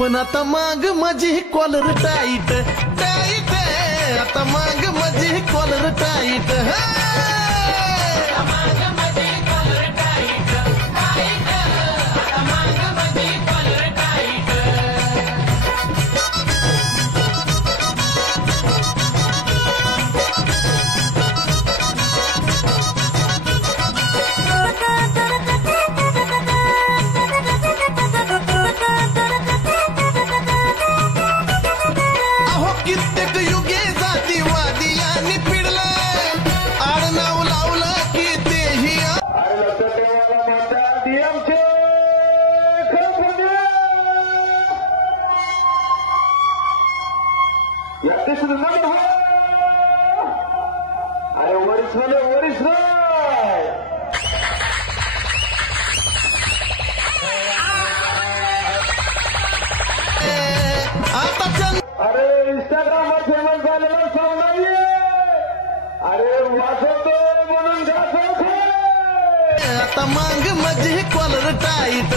पण आता माग माझी कॉलर टाईट टाईट, आता माग माझी कॉलर टाईट. कित्येक युगे जातीवादी यांनी पिडलंय, आडनाव लावलं की तेही अरे वरिष्ठ वरिष्ठ आता अरे इंस्टाग्रामवर फेमस झालेला सॉंग नाहीये, अरे वाजवतो म्हणून गाजवतो. आता मांग माझी कॉलर टाईट.